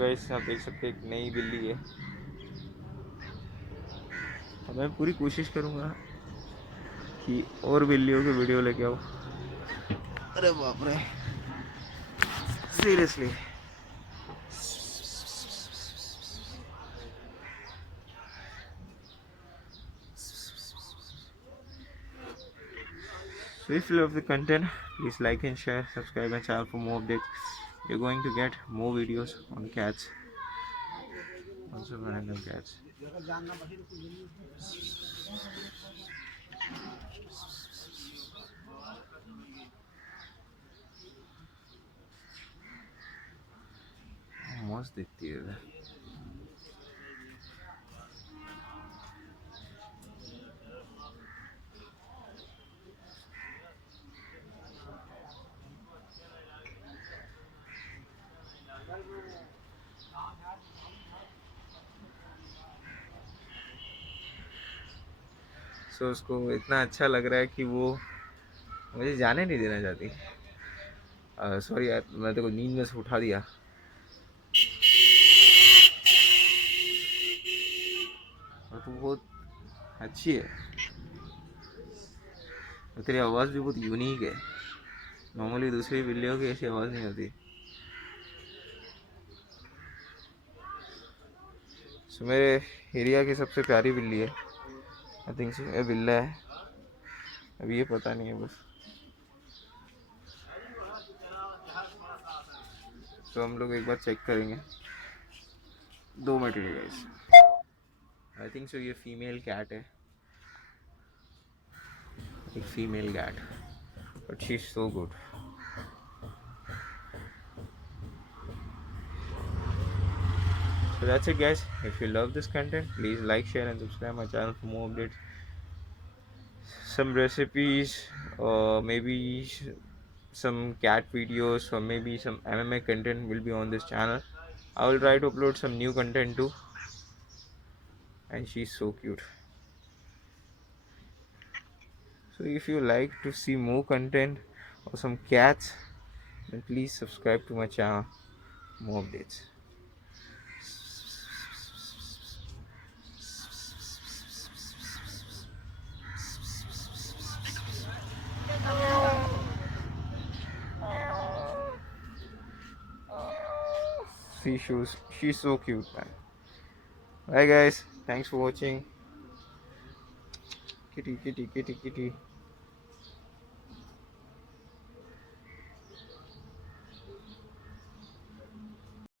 Guys आप देख सकते हैं एक नई बिल्ली है। मैं पूरी कोशिश करूँगा कि और बिल्लियों के वीडियो लेके आओ। अरे बाप रे, seriously. So if you love the content, please like and share, subscribe my channel for more updates. You're going to get more videos on cats, also random cats. मस्त दिखती है। सो उसको इतना अच्छा लग रहा है कि वो मुझे जाने नहीं देना चाहती। सॉरी यार, मैं तो नींद में से उठा दिया। और तू बहुत अच्छी है, और तेरी आवाज़ भी बहुत यूनिक है। नॉर्मली दूसरी बिल्लियों की ऐसी आवाज़ नहीं होती। सो मेरे एरिया की सबसे प्यारी बिल्ली है, आई थिंक सो। ये बिल्ला है, अभी ये पता नहीं है बस। तो हम लोग एक बार चेक करेंगे। 2 minute guys. I think so ये फीमेल कैट है, एक female cat, but she is so good. So that's it guys. If you love this content, please like, share and subscribe my channel for more updates, some recipes, or maybe some cat videos, or maybe some MMA content will be on this channel. I will try to upload some new content too. And she's so cute. So if you like to see more content or some cats, then please subscribe to my channel for more updates. She's so cute, man. Bye guys, thanks for watching. Kitty kitty kitty kitty.